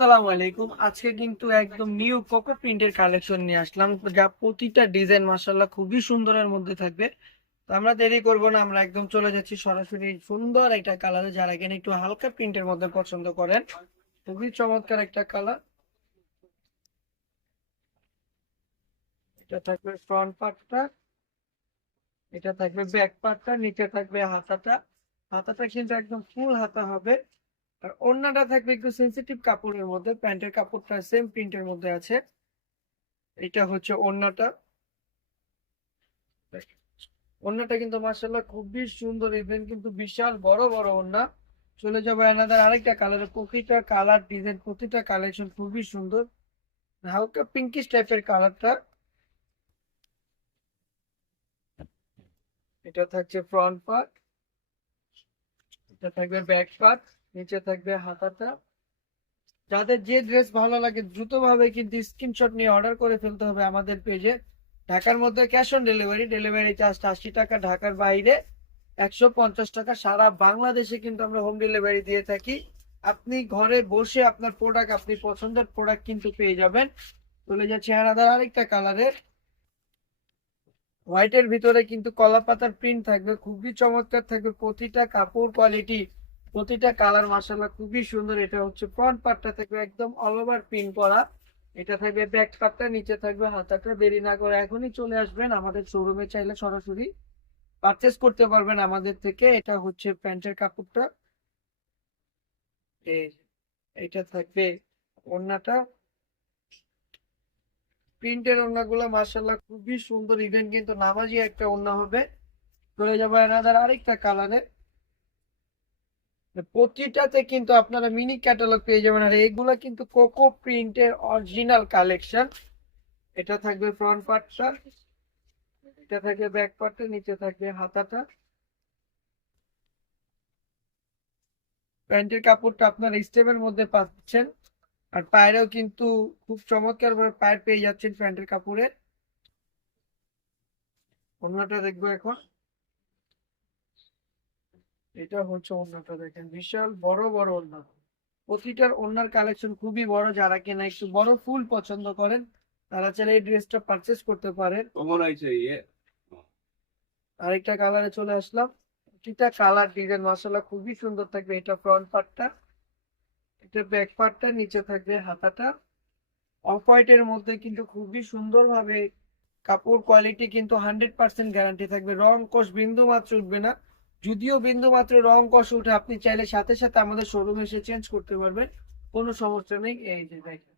সালাম আলাইকুম। আজকে কিন্তু একদম নিউ কোকো প্রিন্টের কালেকশন নিয়ে আসলাম, যা প্রতিটা ডিজাইন মাশাআল্লাহ খুবই সুন্দরের মধ্যে থাকবে। তো আমরা দেরি করব না, আমরা একদম চলে যাচ্ছি সরাসরি সুন্দর একটা কালারে, যারা কিনা একটু হালকা প্রিন্টের মধ্যে পছন্দ করেন। খুবই চমৎকার একটা কালার। এটা থাকবে ফ্রন্ট পার্টটা, এটা থাকবে ব্যাক পার্টটা, নিচে থাকবে হাতাটা। হাতাটা কিন্তু একদম ফুল হাতা হবে। আর ওড়নাটা থাকবে একটু সেনসিটিভ কাপড়ের মধ্যে, প্যান্টের কাপড়টা সেম প্রিন্টের মধ্যে আছে। এটা হচ্ছে ওড়নাটা। ওড়নাটা কিন্তু মাশাআল্লাহ খুবই সুন্দর, ইভেন কিন্তু বিশাল বড় বড় ওড়না। চলে যাবো এনাদের আরেকটা কালারে, প্রতিটা কালার ডিজাইন প্রতিটা কালেকশন খুবই সুন্দর। হালকা পিঙ্কিশ টাইপের কালারটা। এটা থাকছে ফ্রন্ট পার্ট, এটা থাকবে ব্যাক পার্ট, নিচে থাকবে হাতাটা। যাদের যে ড্রেস ভালো লাগে দ্রুত ভাবে কিন্তু স্ক্রিনশট নিয়ে অর্ডার করে ফেলতে হবে আমাদের পেজে। ঢাকার মধ্যে cash on delivery, delivery charge 80 টাকা, ঢাকার বাইরে 150 টাকা। সারা বাংলাদেশে কিন্তু আমরা হোম ডেলিভারি দিয়ে থাকি। আপনি ঘরে বসে আপনার প্রোডাক্ট, আপনি পছন্দের প্রোডাক্ট কিন্তু পেয়ে যাবেন। চলে যাচ্ছে আলাদা আরেকটা কালারের, হোয়াইটের ভিতরে কিন্তু কলা পাতার প্রিন্ট থাকবে, খুবই চমৎকার থাকবে প্রতিটা কাপড় কোয়ালিটি, প্রতিটা কালার মাশাআল্লাহ খুবই সুন্দর। এটা হচ্ছে ফ্রন্ট পার্টটা থাকবে একদম অল ওভার প্রিন্ট করা। এটা থাকবে ব্যাক পার্টটা, নিচে থাকবে হাতাটা। দেরি না করে এখনই চলে আসবেন আমাদের শোরুমে, চাইলে সরাসরি পারচেস করতে পারবেন আমাদের থেকে। এটা হচ্ছে প্যান্টের কাপড়টা। এই এটা থাকবে ওড়নাটা। প্রিন্টের ওড়নাগুলো মাশাআল্লাহ খুবই সুন্দর, ইভেন কিন্তু নামাজি একটা ওড়না হবে। চলে যাবো এনাদার আরেকটা কালারে। প্রতিটাতে কিন্তু আপনারা মিনি ক্যাটালগ পেয়ে যাবেন, আর এইগুলা কিন্তু কোকো প্রিন্টের অরিজিনাল কালেকশন। এটা থাকবে ফ্রন্ট পার্টটা, এটা থাকবে ব্যাক পার্টটা, নিচে থাকবে হাতাটা। প্যান্টের কাপড়টা আপনারা স্টেপের মধ্যে পাচ্ছেন। আর পায়েরও কিন্তু খুব চমৎকার ভাবে পায়ের পেয়ে যাচ্ছেন প্যান্টের কাপড়ে। ওড়নাটা দেখবো এখন। এটা হচ্ছে ওড়নাটা, দেখেন বিশাল বড় বড় ওড়না। প্রতিটার ওড়নার কালেকশন খুবই বড়, যারা কিনা একটু বড় ফুল পছন্দ করেন তারা চাইলে এই ড্রেসটা পারচেস করতে পারেন। আরেকটা কালারে চলে আসলাম। প্রতিটা কালার ডিজাইন মাশাআল্লাহ খুবই সুন্দর থাকবে। এটা ফ্রন্ট পার্টটা, এটা ব্যাক পার্টটা, নিচে থাকবে হাতাটা। অফ হোয়াইটের মধ্যে কিন্তু খুবই সুন্দর ভাবে কাপড় কোয়ালিটি কিন্তু 100% গ্যারান্টি থাকবে, রং কষ বিন্দু মাত্র উঠবে না। যদিও বিন্দু মাত্র রং কষ উঠে, আপনি চাইলে সাথে সাথে আমাদের শোরুমে এসে চেঞ্জ করতে পারবেন, কোনো সমস্যা নেই। এই যে দেখেন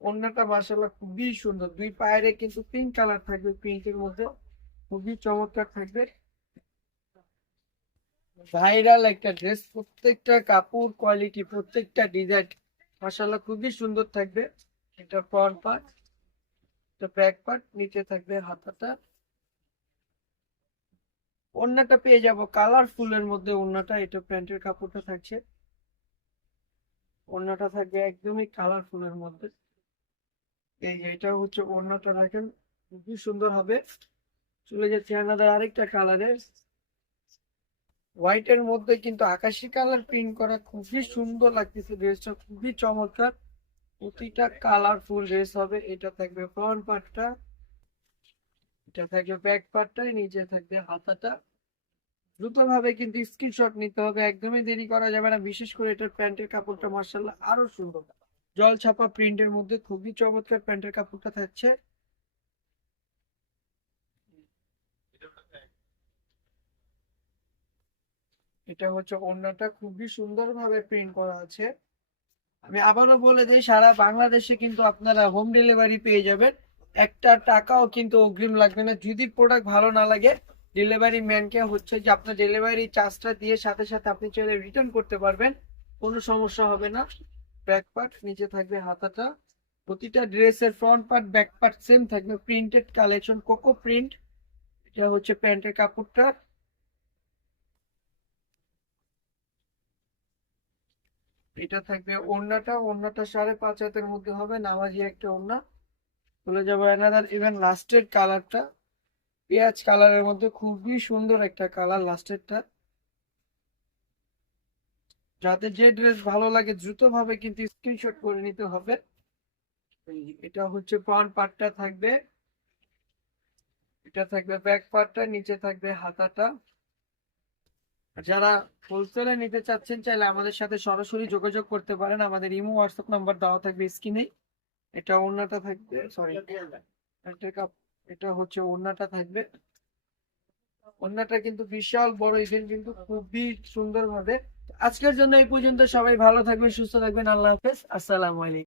ওড়নাটা মাশাআল্লাহ খুবই সুন্দর, দুই পায়েরে কিন্তু পিঙ্ক কালার থাকবে, পিঙ্কের মধ্যে খুবই চমৎকার থাকবে। ভাইরাল একটা ড্রেস, প্রত্যেকটা কাপড় কোয়ালিটি প্রত্যেকটা ডিজাইন মাশাআল্লাহ খুবই সুন্দর থাকবে। এটা ফ্রন্ট পার্ট, এটা ব্যাক পার্ট, নিচে থাকবে হাতাটা। ওড়নাটা পেয়ে যাব কালারফুলের মধ্যে ওড়নাটা। এটা প্যান্টের কাপড়টা থাকছে, ওড়নাটা থাকবে একদমই কালারফুলের মধ্যে। এই যে এটা হচ্ছে ওড়নাটা, দেখেন খুবই সুন্দর হবে। চলে যাচ্ছে আমাদের আরেকটা কালারে, হোয়াইটের মধ্যে কিন্তু আকাশি কালার প্রিন্ট করা, খুবই সুন্দর লাগতেছে ড্রেসটা, খুবই চমৎকার। প্রতিটা কালারফুল ড্রেস হবে। এটা থাকবে ফ্রন্ট পার্টটা, এটা থাকবে ব্যাক পার্টটাই, নিচে থাকবে হাতাটা। দ্রুত ভাবে কিন্তু স্ক্রিনশট নিতে হবে, একদমই দেরি করা যাবে না। বিশেষ করে এটার প্যান্টের কাপড়টা মার্শাল্লাহ আরো সুন্দর, জল ছাপা প্রিন্টের মধ্যে খুবই চমৎকার প্যান্টের কাপড়টা থাকছে। এটা হচ্ছে ওড়নাটা, খুবই সুন্দর ভাবে প্রিন্ট করা আছে। আমি আবারও বলে দিই, সারা বাংলাদেশে কিন্তু আপনারা হোম ডেলিভারি পেয়ে যাবেন। একটা টাকাও কিন্তু অগ্রিম লাগবে না। যদি প্রোডাক্ট ভালো না লাগে, ডেলিভারি ম্যানকে হচ্ছে যে আপনার ডেলিভারি চার্জটা দিয়ে সাথে সাথে আপনি চাইলে রিটার্ন করতে পারবেন, কোনো সমস্যা হবে না। ব্যাক পার্ট, নিচে থাকবে হাতাটা। প্রতিটা ড্রেসের front part back part same থাকবে, প্রিন্টেড কালেকশন কোকো প্রিন্ট। এটা হচ্ছে প্যান্টের কাপড়টা। এটা থাকবে ওড়নাটা, ওড়নাটা 5.5 হাতের মধ্যে হবে, নামাজি একটা ওড়না। চলে যাবো এনাদার ইভেন লাস্টের কালারটা, পেঁয়াজ কালারের মধ্যে খুবই সুন্দর একটা কালার লাস্টেরটা। যাদের যে ড্রেস ভালো লাগে দ্রুত ভাবে কিন্তু স্ক্রিনশট করে নিতে হবে। এটা হচ্ছে ফ্রন্ট পার্টটা থাকবে, এটা থাকবে ব্যাক পার্টটা, নিচে থাকবে হাতাটা। আর যারা হোলসেলে নিতে চাচ্ছেন চাইলে আমাদের সাথে সরাসরি যোগাযোগ করতে পারেন, আমাদের ইমো হোয়াটসঅ্যাপ নাম্বার দেওয়া থাকবে স্ক্রিনে। এটা ওড়নাটা থাকবে, সরি এটা হচ্ছে ওড়নাটা থাকবে। ওড়নাটা কিন্তু বিশাল বড় ইভেন্ট, কিন্তু খুবই সুন্দর ভাবে। আজকের জন্য এই পর্যন্ত, সবাই ভালো থাকবেন, সুস্থ থাকবেন, আল্লাহ হাফেজ, আসসালামু আলাইকুম।